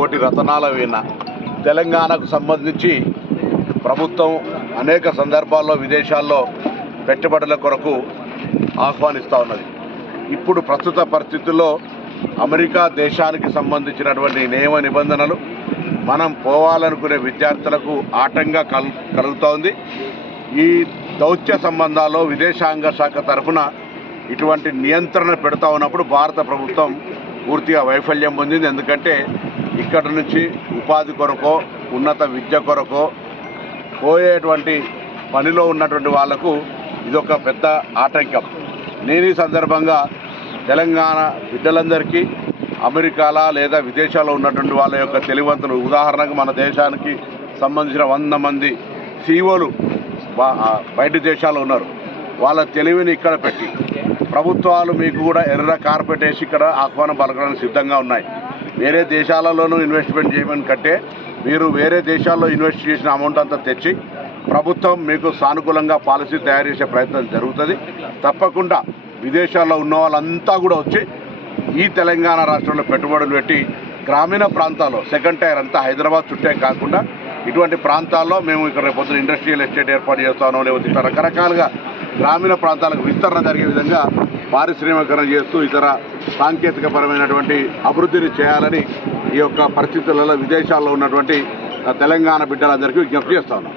కోటి రతనాల వీణ. తెలంగాణకు సంబంధించి ప్రభుత్వం అనేక సందర్భాల్లో విదేశాల్లో పెట్టుబడుల కొరకు ఆహ్వానిస్తూ ఉన్నది. ఇప్పుడు ప్రస్తుత పరిస్థితుల్లో అమెరికా దేశానికి సంబంధించినటువంటి నియమ నిబంధనలు మనం పోవాలనుకునే విద్యార్థులకు ఆటంగా కలుగుతోంది. ఈ దౌత్య సంబంధాల్లో విదేశాంగ శాఖ తరఫున ఇటువంటి నియంత్రణ పెడతా ఉన్నప్పుడు భారత ప్రభుత్వం పూర్తిగా వైఫల్యం పొందింది. ఎందుకంటే ఇక్కడ నుంచి ఉపాధి కొరకో ఉన్నత విద్య కొరకో పోయేటువంటి పనిలో ఉన్నటువంటి వాళ్లకు ఇదొక పెద్ద ఆటంకం. నేను ఈ సందర్భంగా తెలంగాణ బిడ్డలందరికీ అమెరికాలో లేదా విదేశాల్లో ఉన్నటువంటి వాళ్ళ యొక్క తెలివంతులు, ఉదాహరణకు మన దేశానికి సంబంధించిన 100 మంది సీఓలు బయట దేశాల్లో ఉన్నారు. వాళ్ళ తెలివిని ఇక్కడ పెట్టి ప్రభుత్వాలు మీకు కూడా ఎర్ర కార్పెట్ వేసి ఇక్కడ ఆహ్వానం పలకడానికి సిద్ధంగా ఉన్నాయి. వేరే దేశాలలోనూ ఇన్వెస్ట్మెంట్ చేయమని కంటే మీరు వేరే దేశాల్లో ఇన్వెస్ట్ చేసిన అమౌంట్ అంతా తెచ్చి ప్రభుత్వం మీకు సానుకూలంగా పాలసీ తయారు చేసే ప్రయత్నం జరుగుతుంది. తప్పకుండా విదేశాల్లో ఉన్న వాళ్ళంతా కూడా వచ్చి ఈ తెలంగాణ రాష్ట్రంలో పెట్టుబడులు పెట్టి గ్రామీణ ప్రాంతాల్లో సెకండ్ టైర్ అంతా హైదరాబాద్ చుట్టే కాకుండా ఇటువంటి ప్రాంతాల్లో మేము ఇక్కడ రేపొద్దున ఇండస్ట్రియల్ ఎస్టేట్ ఏర్పాటు చేస్తానో లేకపోతే ఇట్లా రకరకాలుగా గ్రామీణ ప్రాంతాలకు విస్తరణ జరిగే విధంగా పారిశ్రామికరణ చేస్తూ ఇతర సాంకేతికపరమైనటువంటి అభివృద్ధిని చేయాలని ఈ యొక్క పరిస్థితులలో విదేశాల్లో ఉన్నటువంటి తెలంగాణ బిడ్డలందరికీ విజ్ఞప్తి చేస్తా ఉన్నాం.